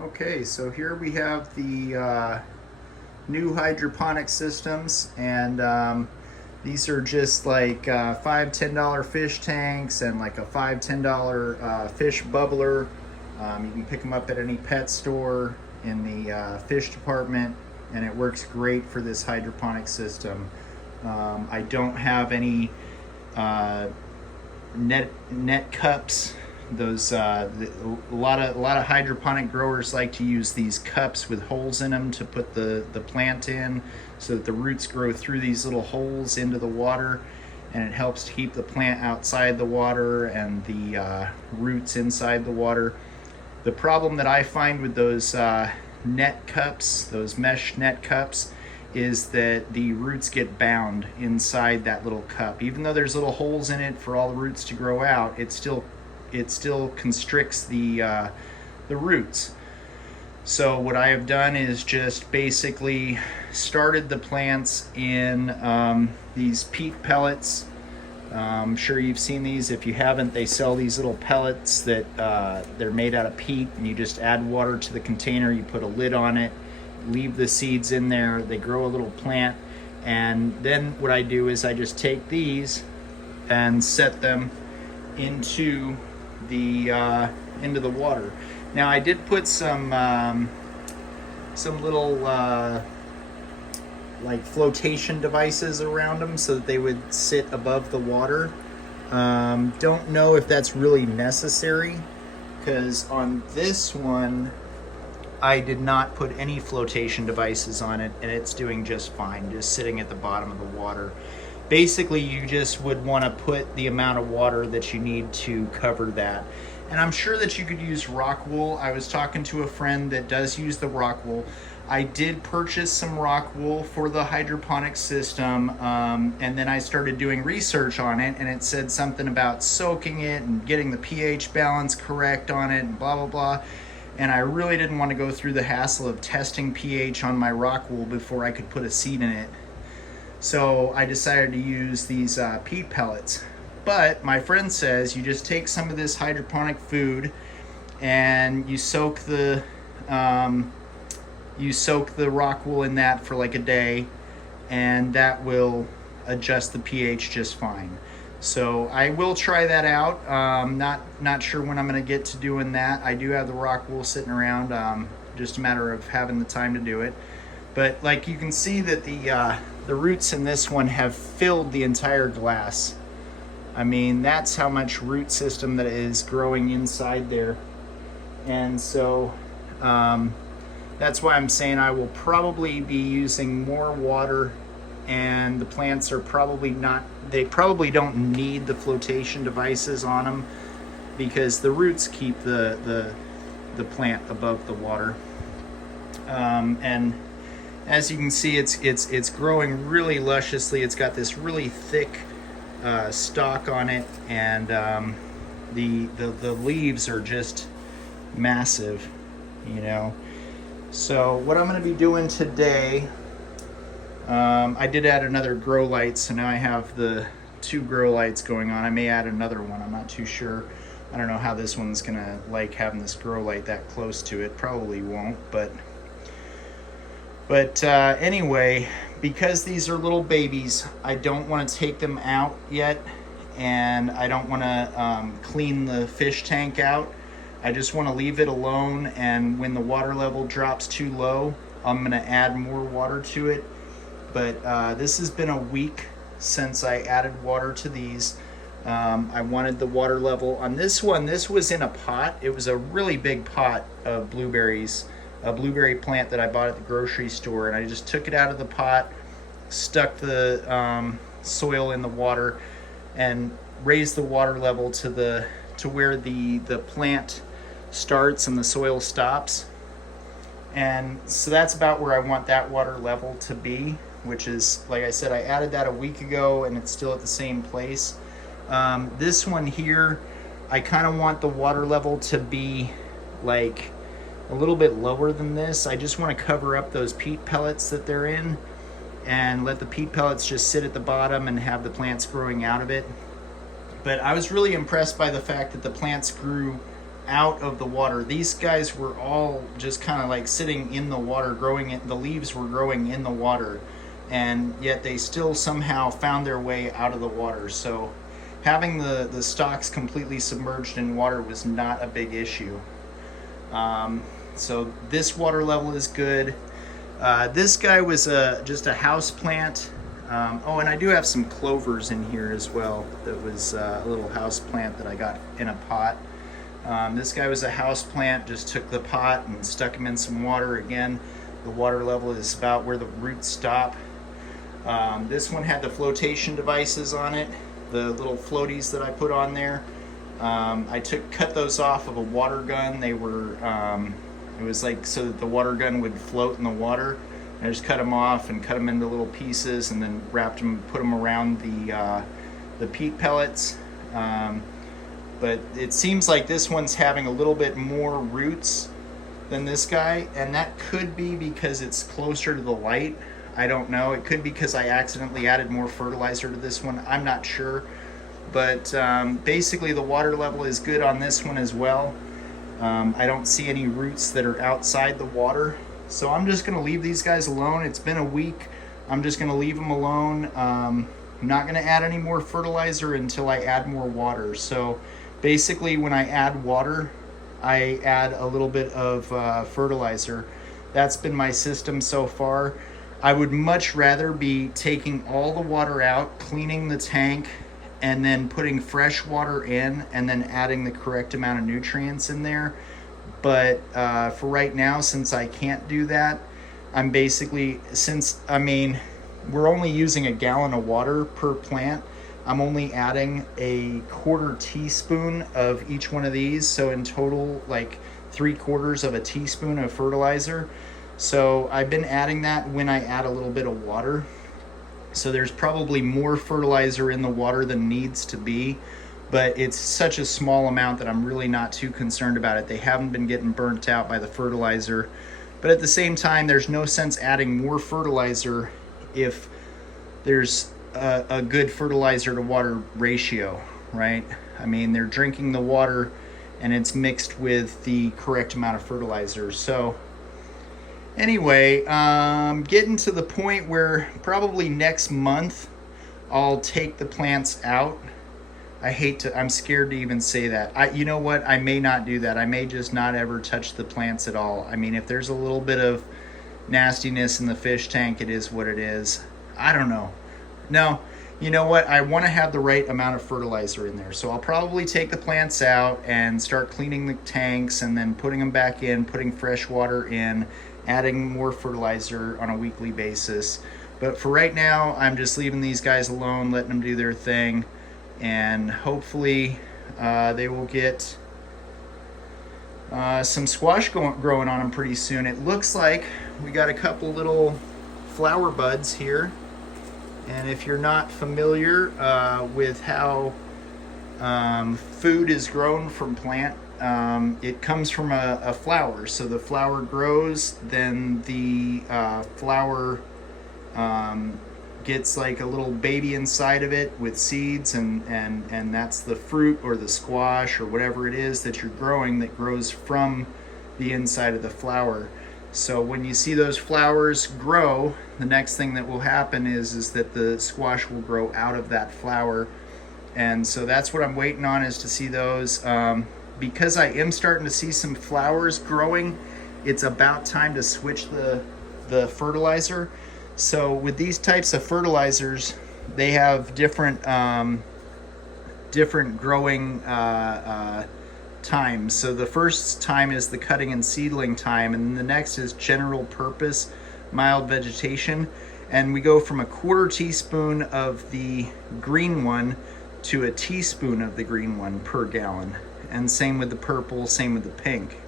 Okay, so here we have the new hydroponic systems, and these are just like $5–10 fish tanks and like a $5–10 fish bubbler. You can pick them up at any pet store in the fish department, and it works great for this hydroponic system. I don't have any net cups. Those a lot of hydroponic growers like to use these cups with holes in them to put the plant in, so that the roots grow through these little holes into the water, and it helps to keep the plant outside the water and the roots inside the water. The problem that I find with those net cups, those mesh net cups, is that the roots get bound inside that little cup. Even though there's little holes in it for all the roots to grow out, it still constricts the roots. So what I have done is just basically started the plants in these peat pellets. I'm sure you've seen these. If you haven't, they sell these little pellets that they're made out of peat, and you just add water to the container, you put a lid on it, leave the seeds in there, they grow a little plant. And then what I do is I just take these and set them into the water. Now I did put some little like flotation devices around them so that they would sit above the water. Don't know if that's really necessary, because on this one I did not put any flotation devices on it, and it's doing just fine, just sitting at the bottom of the water. Basically, you just would want to put the amount of water that you need to cover that. And I'm sure that you could use rock wool. I was talking to a friend that does use the rock wool. I did purchase some rock wool for the hydroponic system, and then I started doing research on it, and it said something about soaking it and getting the pH balance correct on it and blah, blah, blah. And I really didn't want to go through the hassle of testing pH on my rock wool before I could put a seed in it. So I decided to use these peat pellets. But my friend says you just take some of this hydroponic food and you soak the rock wool in that for like a day, and that will adjust the pH just fine. So I will try that out. Not sure when I'm going to get to doing that. I do have the rock wool sitting around, just a matter of having the time to do it. But like you can see that the roots in this one have filled the entire glass. I mean, that's how much root system that is growing inside there. And so that's why I'm saying I will probably be using more water, and the plants are probably don't need the flotation devices on them, because the roots keep the plant above the water. And as you can see, it's growing really lusciously. It's got this really thick stalk on it, and the leaves are just massive, you know. So what I'm going to be doing today, I did add another grow light, so now I have the 2 grow lights going on. I may add another one, I'm not too sure. I don't know how this one's gonna like having this grow light that close to it. Probably won't, but anyway, because these are little babies, I don't want to take them out yet, and I don't want to clean the fish tank out. I just want to leave it alone, and when the water level drops too low, I'm going to add more water to it. But this has been a week since I added water to these. I wanted the water level on this one. This was in a pot. It was a really big pot of blueberries, a blueberry plant that I bought at the grocery store, and I just took it out of the pot, stuck the soil in the water, and raised the water level to where the plant starts and the soil stops. And so that's about where I want that water level to be, which is, like I said, I added that a week ago, and it's still at the same place. This one here, I kind of want the water level to be like a little bit lower than this. I just want to cover up those peat pellets that they're in, and let the peat pellets just sit at the bottom and have the plants growing out of it. But I was really impressed by the fact that the plants grew out of the water. These guys were all just kind of like sitting in the water, growing in, the leaves were growing in the water, and yet they still somehow found their way out of the water. So having the stalks completely submerged in water was not a big issue. So this water level is good. This guy was just a house plant. Oh, and I do have some clovers in here as well. That was a little house plant that I got in a pot. This guy was a house plant, just took the pot and stuck him in some water. Again, the water level is about where the roots stop. This one had the flotation devices on it, the little floaties that I put on there. I cut those off of a water gun. They were, it was like so that the water gun would float in the water. I just cut them off and cut them into little pieces, and then wrapped them, put them around the peat pellets. But it seems like this one's having a little bit more roots than this guy, and that could be because it's closer to the light. I don't know. It could be because I accidentally added more fertilizer to this one. I'm not sure. But basically the water level is good on this one as well. I don't see any roots that are outside the water. So I'm just going to leave these guys alone. It's been a week. I'm just going to leave them alone. I'm not going to add any more fertilizer until I add more water. So basically when I add water, I add a little bit of fertilizer. That's been my system so far. I would much rather be taking all the water out, cleaning the tank, and then putting fresh water in, and then adding the correct amount of nutrients in there. But for right now, since I can't do that, I'm basically, we're only using a gallon of water per plant, I'm only adding a 1/4 teaspoon of each one of these. So in total, like 3/4 of a teaspoon of fertilizer. So I've been adding that when I add a little bit of water. So there's probably more fertilizer in the water than needs to be, but it's such a small amount that I'm really not too concerned about it. They haven't been getting burnt out by the fertilizer. But at the same time, there's no sense adding more fertilizer if there's a good fertilizer to water ratio, right? I mean, they're drinking the water and it's mixed with the correct amount of fertilizer. So anyway, getting to the point where probably next month I'll take the plants out. I'm scared to even say that. You know what? I may not do that. I may just not ever touch the plants at all. I mean, if there's a little bit of nastiness in the fish tank, it is what it is. I don't know. No, you know what? I want to have the right amount of fertilizer in there. So I'll probably take the plants out and start cleaning the tanks and then putting them back in, putting fresh water in, adding more fertilizer on a weekly basis. But for right now, I'm just leaving these guys alone, letting them do their thing. And hopefully they will get some squash growing on them pretty soon. It looks like we got a couple little flower buds here. And if you're not familiar with how food is grown from plant, it comes from a flower. So the flower grows, then the flower gets like a little baby inside of it with seeds, and that's the fruit or the squash or whatever it is that you're growing that grows from the inside of the flower. So when you see those flowers grow, the next thing that will happen is that the squash will grow out of that flower. And so that's what I'm waiting on, is to see those. Because I am starting to see some flowers growing, it's about time to switch the fertilizer. So with these types of fertilizers, they have different growing times. So the first time is the cutting and seedling time, and the next is general purpose mild vegetation. And we go from a 1/4 teaspoon of the green one to a teaspoon of the green one per gallon. And same with the purple, same with the pink.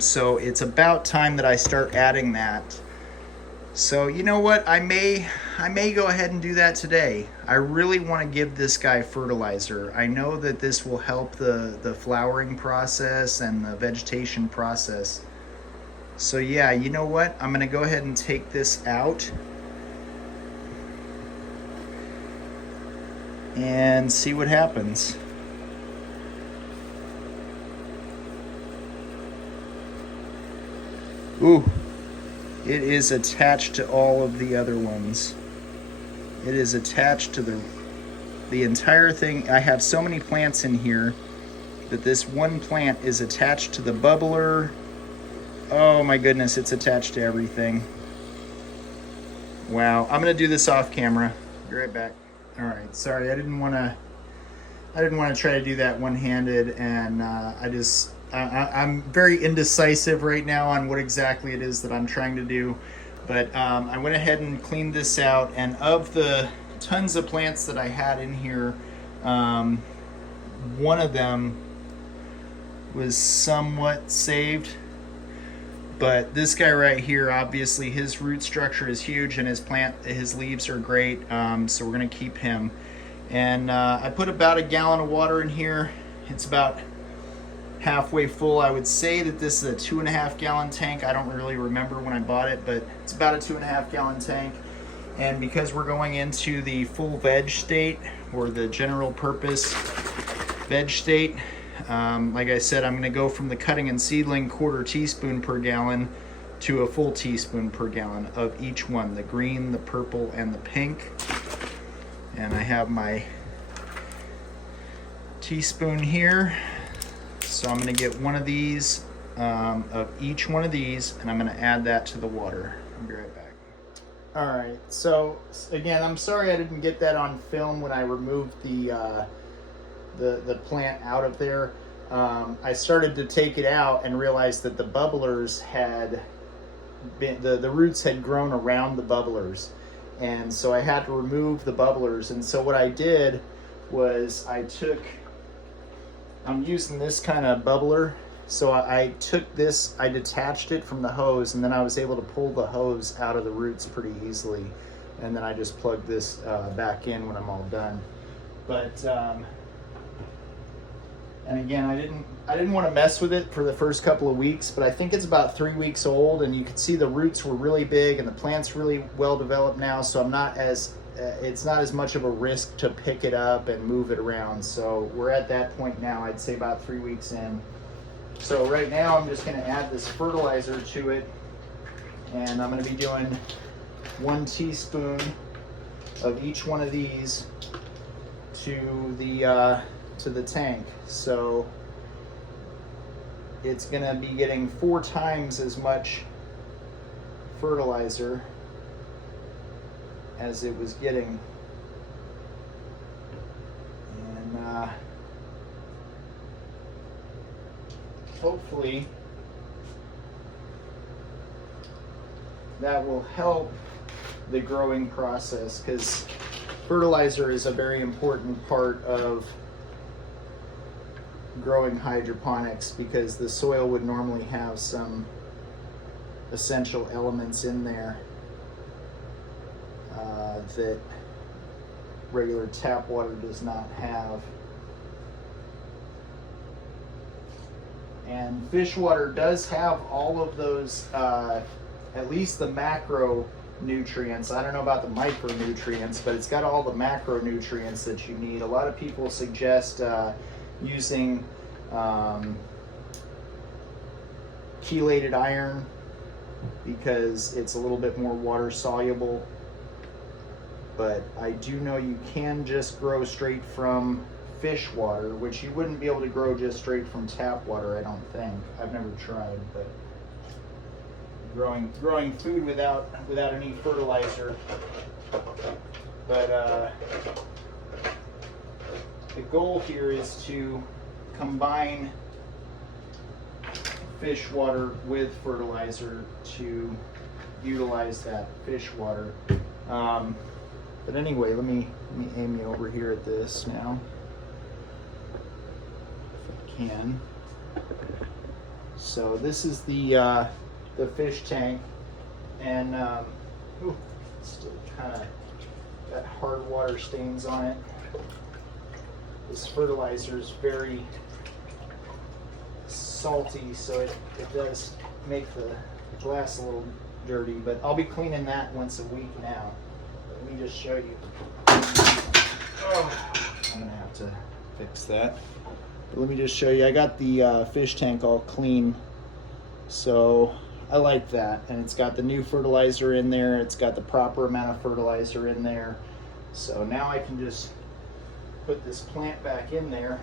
So it's about time that I start adding that. So you know what, I may go ahead and do that today. I really want to give this guy fertilizer. I know that this will help the flowering process and the vegetation process. So yeah, you know what, I'm gonna go ahead and take this out and see what happens. Ooh, it is attached to all of the other ones. It is attached to the entire thing. I have so many plants in here that this one plant is attached to the bubbler. Oh my goodness, it's attached to everything. Wow, I'm gonna do this off camera. Be right back. All right, sorry, I didn't want to try to do that one-handed, and I'm very indecisive right now on what exactly it is that I'm trying to do. But I went ahead and cleaned this out, and of the tons of plants that I had in here, one of them was somewhat saved. But this guy right here, obviously his root structure is huge, and his leaves are great, so we're gonna keep him. And I put about a gallon of water in here. It's about halfway full. I would say that this is a 2.5 gallon tank. I don't really remember when I bought it, but it's about a 2.5 gallon tank. And because we're going into the full veg state, or the general purpose veg state, like I said, I'm going to go from the cutting and seedling 1/4 teaspoon per gallon to a full teaspoon per gallon of each one, the green, the purple, and the pink. And I have my teaspoon here, so I'm going to get one of these, of each one of these, and I'm going to add that to the water. I'll be right back. All right, so again, I'm sorry I didn't get that on film when I removed the plant out of there. I started to take it out and realized that the bubblers had been, the roots had grown around the bubblers, and so I had to remove the bubblers. And so what I did was I'm using this kind of bubbler, so I took this, I detached it from the hose, and then I was able to pull the hose out of the roots pretty easily, and then I just plugged this back in when I'm all done. But and again, I didn't want to mess with it for the first couple of weeks, but I think it's about 3 weeks old, and you can see the roots were really big and the plant's really well developed now, so it's not as much of a risk to pick it up and move it around. So we're at that point now, I'd say about 3 weeks in. So right now I'm just going to add this fertilizer to it, and I'm going to be doing 1 teaspoon of each one of these to the tank. So it's going to be getting 4 times as much fertilizer as it was getting. And hopefully that will help the growing process, because fertilizer is a very important part of growing hydroponics, because the soil would normally have some essential elements in there that regular tap water does not have. And fish water does have all of those, at least the macronutrients. I don't know about the micronutrients, but it's got all the macronutrients that you need. A lot of people suggest using chelated iron because it's a little bit more water soluble. But I do know you can just grow straight from fish water, which you wouldn't be able to grow just straight from tap water, I don't think. I've never tried, but growing food without any fertilizer. But the goal here is to combine fish water with fertilizer to utilize that fish water. But anyway, let me aim you over here at this now, if I can. So this is the fish tank, and still kind of got hard water stains on it. This fertilizer is very salty, so it does make the glass a little dirty, but I'll be cleaning that once a week now. Let me just show you. Oh, I'm gonna have to fix that. But let me just show you. I got the fish tank all clean, so I like that. And it's got the new fertilizer in there. It's got the proper amount of fertilizer in there. So now I can just put this plant back in there.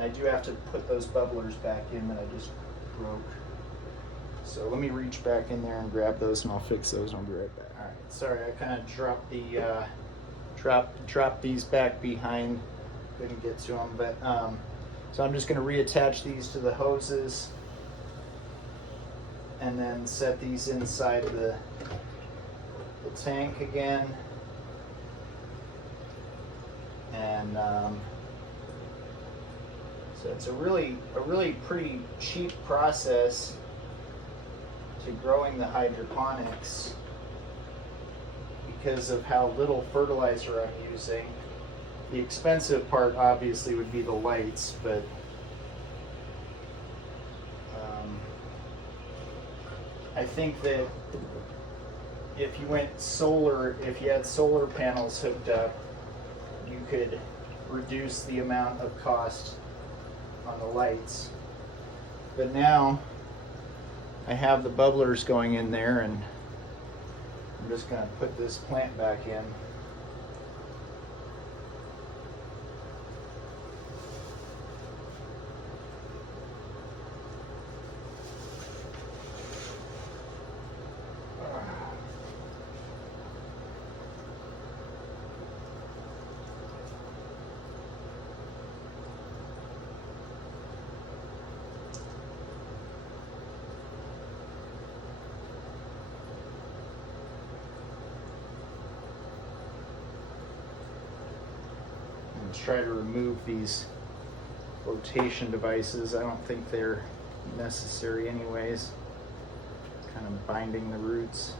I do have to put those bubblers back in that I just broke. So let me reach back in there and grab those, and I'll fix those and I'll be right back. All right, sorry, I kind of dropped the dropped these back behind. Couldn't get to them, but so I'm just going to reattach these to the hoses and then set these inside of the tank again. And so it's a really pretty cheap process to growing the hydroponics because of how little fertilizer I'm using. The expensive part obviously would be the lights, but I think that if you went solar, if you had solar panels hooked up, you could reduce the amount of cost on the lights. But now I have the bubblers going in there, and I'm just going to put this plant back in. Try to remove these flotation devices. I don't think they're necessary anyways. Kind of binding the roots.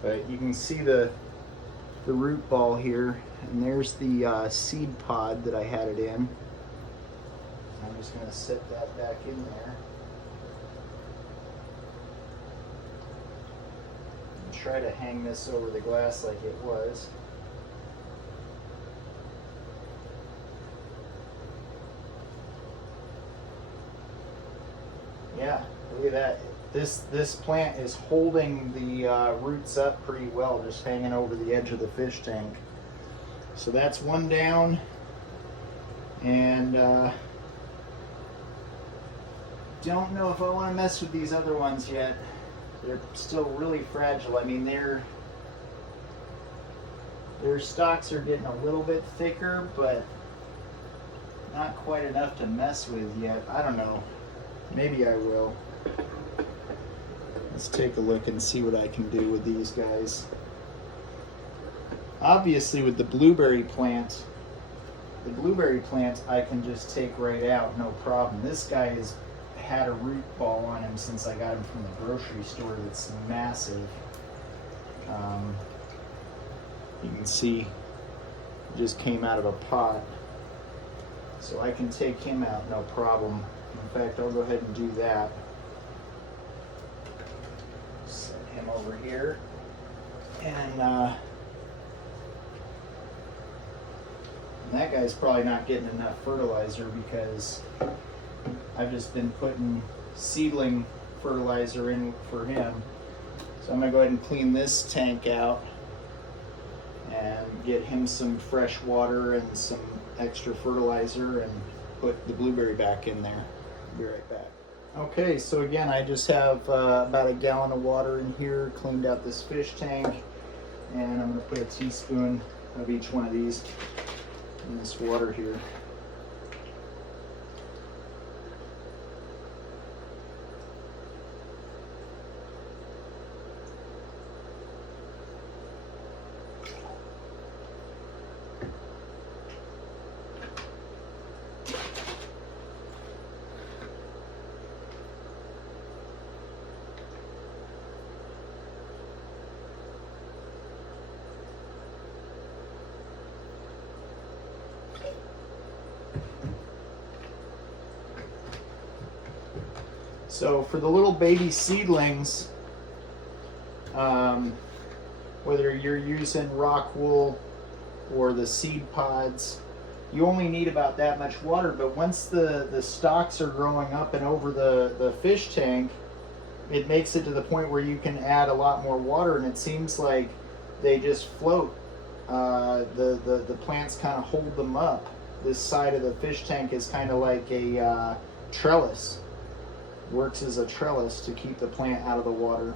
But you can see the root ball here, and there's the seed pod that I had it in. I'm just going to set that back in there. Try to hang this over the glass like it was. Yeah, look at that. This plant is holding the roots up pretty well, just hanging over the edge of the fish tank. So that's one down, and don't know if I want to mess with these other ones yet. They're still really fragile. I mean, their stalks are getting a little bit thicker, but not quite enough to mess with yet. I don't know. Maybe I will. Let's take a look and see what I can do with these guys. Obviously, with the blueberry plant I can just take right out, no problem. This guy has had a root ball on him since I got him from the grocery store. That's massive. You can see he just came out of a pot, so I can take him out, no problem. In fact, I'll go ahead and do that. Set him over here, and that guy's probably not getting enough fertilizer because I've just been putting seedling fertilizer in for him. So I'm going to go ahead and clean this tank out and get him some fresh water and some extra fertilizer and put the blueberry back in there. I'll be right back. Okay, so again, I just have about a gallon of water in here, cleaned out this fish tank, and I'm going to put a teaspoon of each one of these in this water here. So for the little baby seedlings, whether you're using rock wool or the seed pods, you only need about that much water. But once the stalks are growing up and over the fish tank, it makes it to the point where you can add a lot more water, and it seems like they just float. The plants kind of hold them up. This side of the fish tank is kind of like a trellis. Works as a trellis to keep the plant out of the water.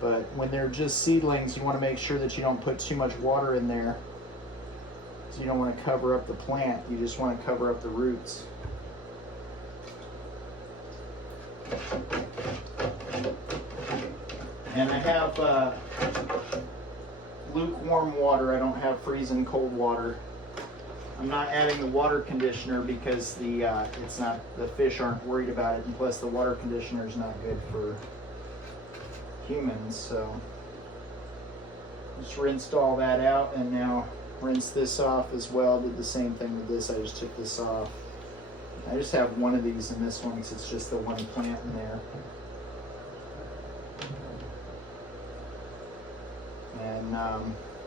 But when they're just seedlings, you want to make sure that you don't put too much water in there. So you don't want to cover up the plant, you just want to cover up the roots. And I have lukewarm water, I don't have freezing cold water. I'm not adding the water conditioner because the fish aren't worried about it, and plus the water conditioner is not good for humans. So just rinsed all that out, and now rinse this off as well. Did the same thing with this. I just took this off. I just have one of these in this one because it's just the one plant in there. And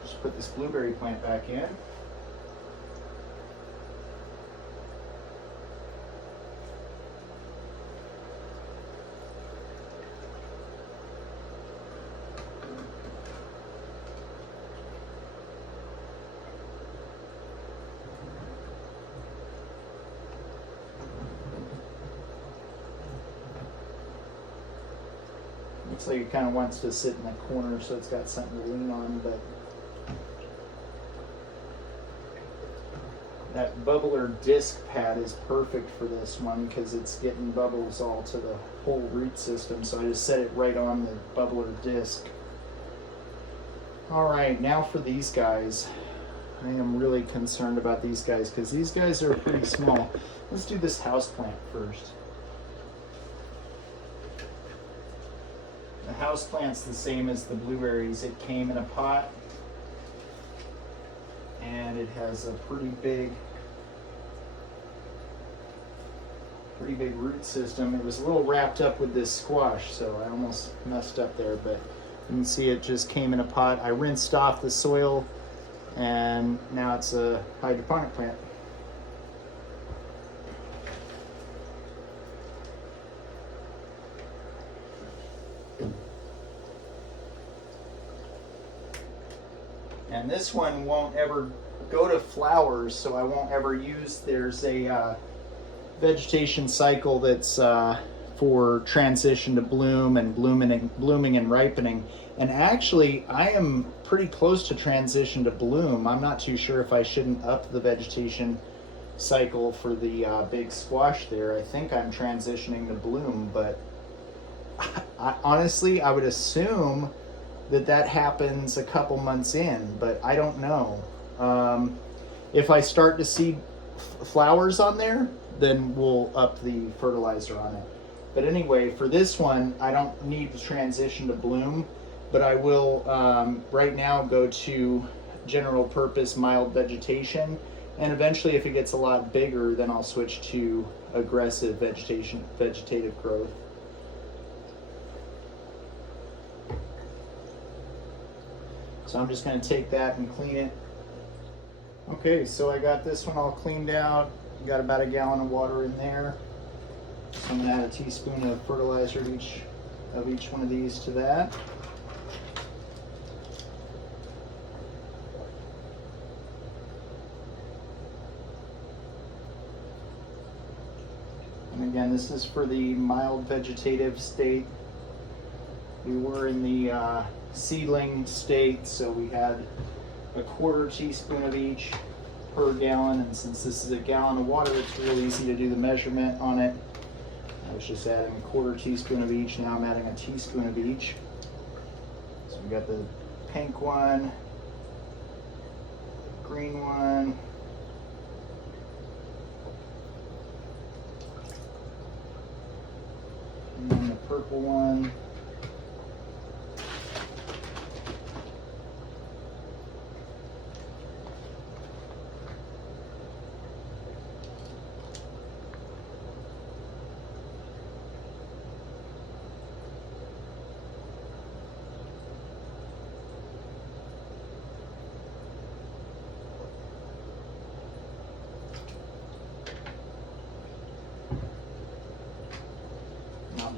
just put this blueberry plant back in. Looks like it kind of wants to sit in the corner so it's got something to lean on, but that bubbler disc pad is perfect for this one because it's getting bubbles all to the whole root system. So I just set it right on the bubbler disc. All right, now for these guys. I am really concerned about these guys because these guys are pretty small. Let's do this house plant first. The house plant's the same as the blueberries. It came in a pot and it has a pretty big root system. It was a little wrapped up with this squash, so I almost messed up there, but you can see it just came in a pot. I rinsed off the soil and now it's a hydroponic plant. And this one won't ever go to flowers, so I won't ever use, there's a vegetation cycle that's for transition to bloom and blooming and ripening. And actually, I am pretty close to transition to bloom. I'm not too sure if I shouldn't up the vegetation cycle for the big squash there. I think I'm transitioning to bloom, but honestly, I would assume that happens a couple months in, but I don't know. If I start to see flowers on there, then we'll up the fertilizer on it. But anyway, for this one, I don't need to transition to bloom, but I will right now go to general purpose mild vegetation, and eventually if it gets a lot bigger, then I'll switch to aggressive vegetative growth. So I'm just going to take that and clean it. Okay, so I got this one all cleaned out. Got about a gallon of water in there. So I'm going to add a teaspoon of fertilizer of each one of these to that. And again, this is for the mild vegetative state. We were in the seedling state, so we had a quarter teaspoon of each per gallon, and since this is a gallon of water, it's real easy to do the measurement on it. I was just adding a quarter teaspoon of each, now I'm adding a teaspoon of each. So we got the pink one, green one, and then the purple one.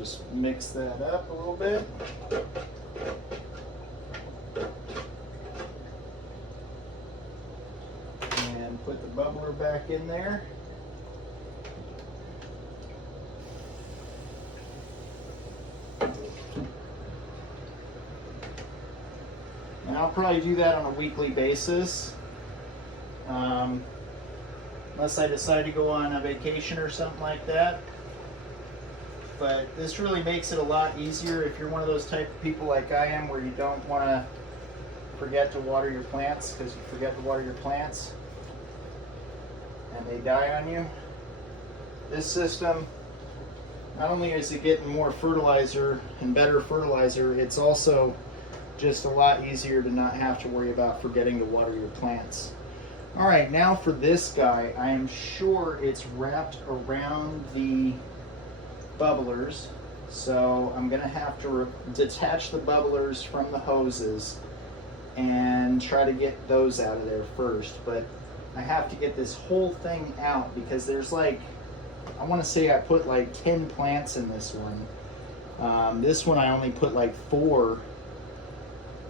just mix that up a little bit. And put the bubbler back in there. And I'll probably do that on a weekly basis. Unless I decide to go on a vacation or something like that. But this really makes it a lot easier if you're one of those type of people like I am where you don't want to forget to water your plants, because you forget to water your plants and they die on you. This system, not only is it getting more fertilizer and better fertilizer, it's also just a lot easier to not have to worry about forgetting to water your plants. All right, now for this guy, I am sure it's wrapped around the bubblers, so I'm gonna have to detach the bubblers from the hoses and try to get those out of there first. But I have to get this whole thing out because there's like, I want to say I put like 10 plants in this one. This one I only put like 4,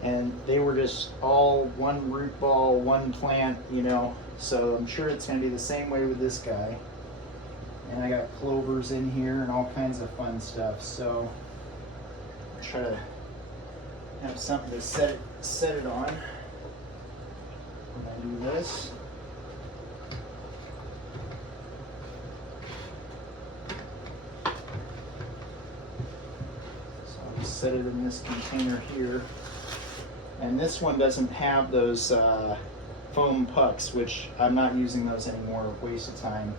and they were just all one root ball, one plant, you know. So I'm sure it's going to be the same way with this guy. And I got clovers in here and all kinds of fun stuff. So I'll try to have something to set it on when I do this. So I'll just set it in this container here. And this one doesn't have those foam pucks, which I'm not using those anymore, waste of time.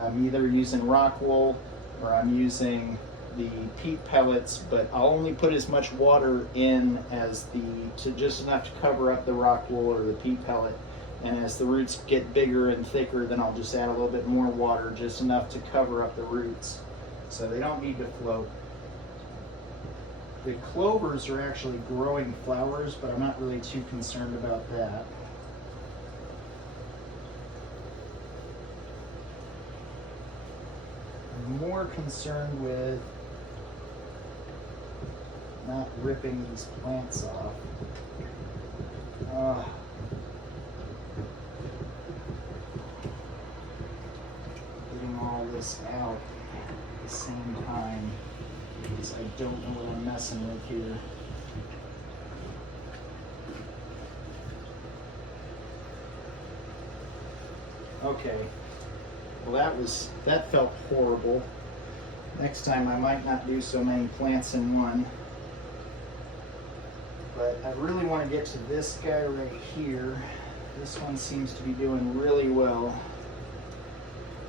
I'm either using rock wool or I'm using the peat pellets, but I'll only put as much water in as just enough to cover up the rock wool or the peat pellet. And as the roots get bigger and thicker, then I'll just add a little bit more water, just enough to cover up the roots. So they don't need to float. The clovers are actually growing flowers, but I'm not really too concerned about that. I'm more concerned with not ripping these plants off. Getting all this out at the same time, because I don't know what I'm messing with here. Okay, well that felt horrible. Next time I might not do so many plants in one. But I really want to get to this guy right here. This one seems to be doing really well.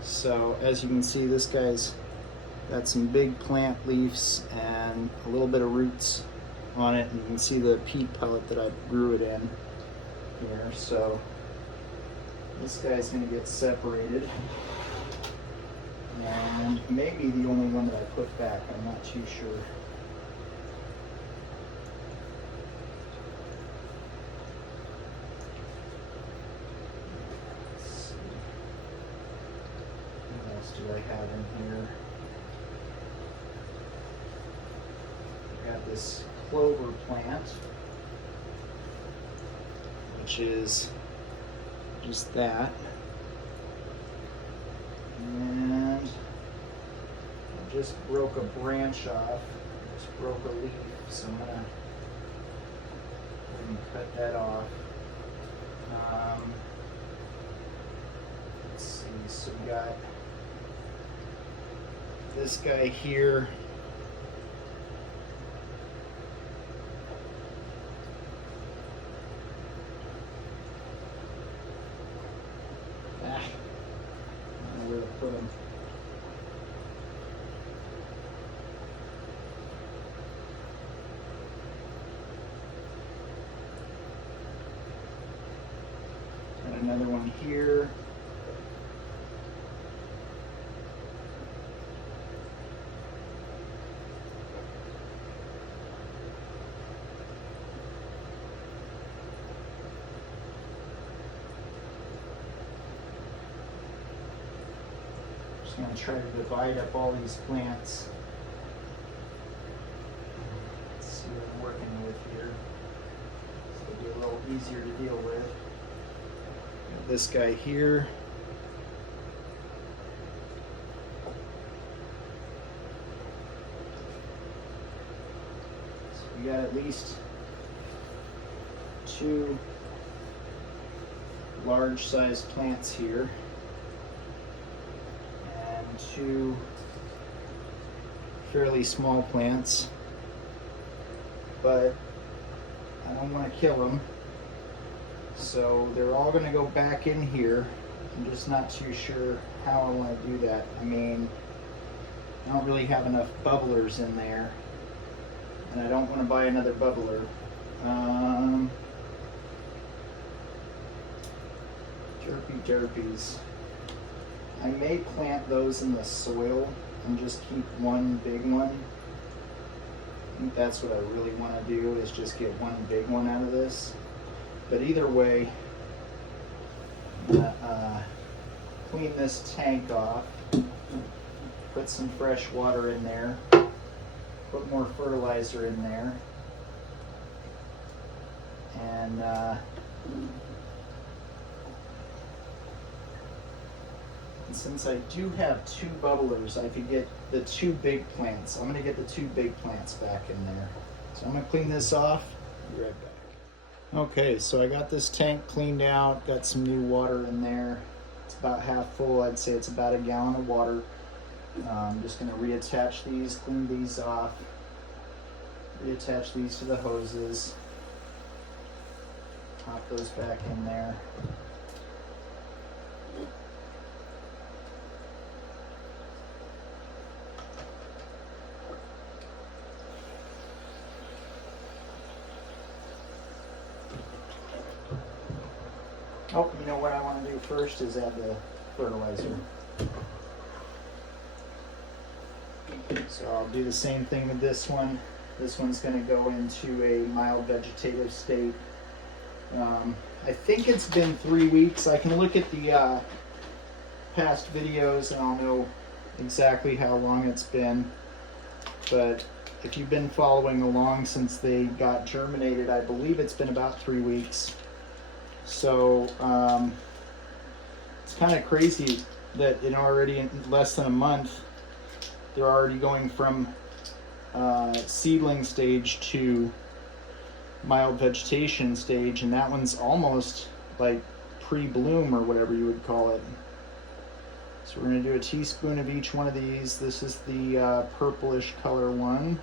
So as you can see, this guy's got some big plant leaves and a little bit of roots on it. And you can see the peat pellet that I grew it in here. So this guy's going to get separated. And maybe the only one that I put back, I'm not too sure. Let's see. What else do I have in here? Got this clover plant, which is just that. And I just broke a branch off, just broke a leaf, so I'm gonna cut that off. Let's see, so we got this guy here. Put them. Got another one here. I'm going to try to divide up all these plants this guy here. So we got at least 2 large sized plants here and 2 fairly small plants, but I don't want to kill them, so they're all going to go back in here. I'm just not too sure how I want to do that. I mean, I don't really have enough bubblers in there, and I don't want to buy another bubbler. Derpies. I may plant those in the soil and just keep one big one. I think that's what I really want to do, is just get one big one out of this. But either way, I'm gonna clean this tank off, put some fresh water in there, put more fertilizer in there, and since I do have 2 bubblers, I could get the 2 big plants. I'm going to get the 2 big plants back in there. So I'm going to clean this off. Be right back. Okay, so I got this tank cleaned out, got some new water in there. It's about half full. I'd say it's about a gallon of water. I'm just going to reattach these, clean these off, reattach these to the hoses, pop those back in there. Oh, you know what I want to do first is add the fertilizer. So I'll do the same thing with this one. This one's going to go into a mild vegetative state. I think it's been 3 weeks. I can look at the past videos and I'll know exactly how long it's been. But if you've been following along since they got germinated, I believe it's been about 3 weeks. So it's kind of crazy that already in less than a month, they're already going from seedling stage to mild vegetation stage, and that one's almost like pre-bloom or whatever you would call it. So we're going to do a teaspoon of each one of these. This is the purplish color one.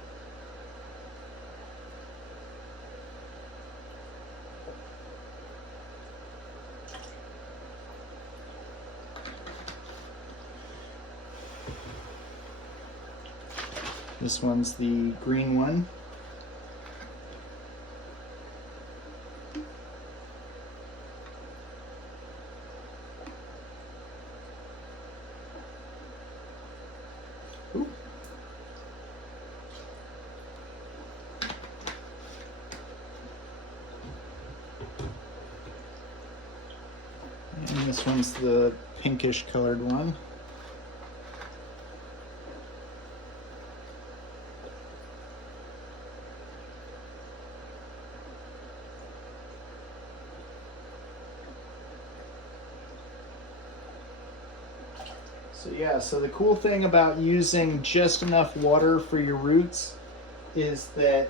This one's the green one. Ooh. And this one's the pinkish colored one. So yeah, so the cool thing about using just enough water for your roots is that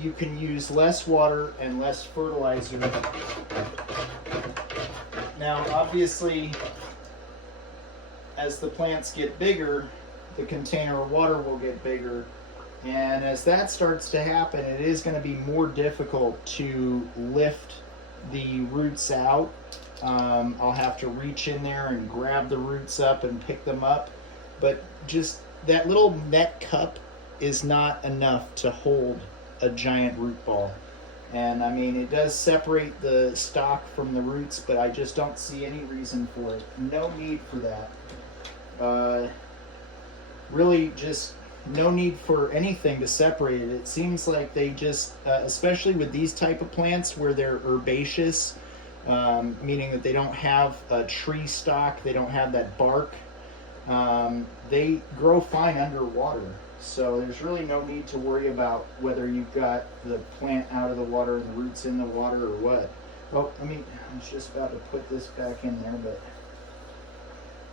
you can use less water and less fertilizer. Now, obviously, as the plants get bigger, the container of water will get bigger. And as that starts to happen, it is going to be more difficult to lift the roots out. I'll have to reach in there and grab the roots up and pick them up. But just that little net cup is not enough to hold a giant root ball. And I mean, it does separate the stalk from the roots, but I just don't see any reason for it. No need for that. Really just no need for anything to separate it. It seems like they just, especially with these type of plants where they're herbaceous, meaning that they don't have a tree stalk, they don't have that bark, they grow fine underwater. So there's really no need to worry about whether you've got the plant out of the water and the roots in the water or what. Oh, I was just about to put this back in there, but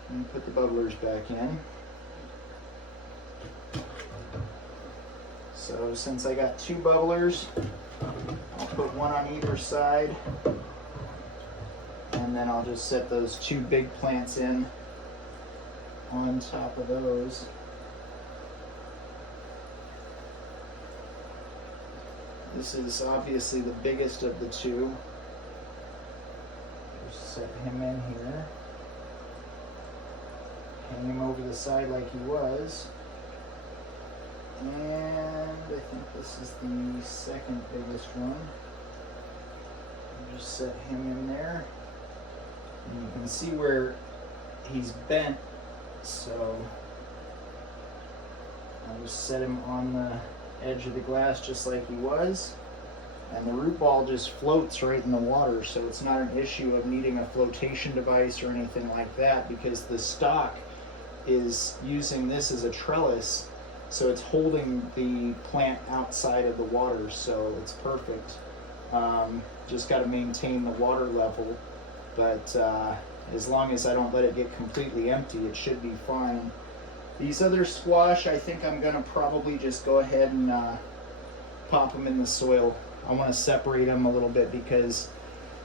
let me put the bubblers back in. So since I got 2 bubblers, I'll put one on either side, and then I'll just set those 2 big plants in on top of those. This is obviously the biggest of the 2. Just set him in here. Hang him over the side like he was. And I think this is the second biggest one. I'll just set him in there. And you can see where he's bent, so I'll just set him on the edge of the glass just like he was. And the root ball just floats right in the water, so it's not an issue of needing a flotation device or anything like that, because the stock is using this as a trellis, so it's holding the plant outside of the water, so it's perfect. Just got to maintain the water level, but as long as I don't let it get completely empty, it should be fine. These other squash, I think I'm going to probably just go ahead and pop them in the soil. I want to separate them a little bit, because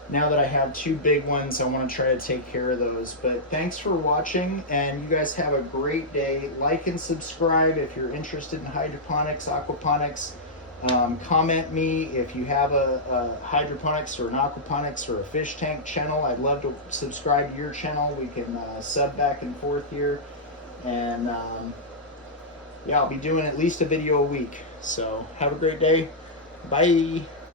now that I have 2 big ones, I want to try to take care of those. But thanks for watching, and you guys have a great day. Like and subscribe if you're interested in hydroponics, aquaponics. Comment me if you have a hydroponics or an aquaponics or a fish tank channel. I'd love to subscribe to your channel. We can sub back and forth here. And yeah, I'll be doing at least a video a week. So have a great day. Bye.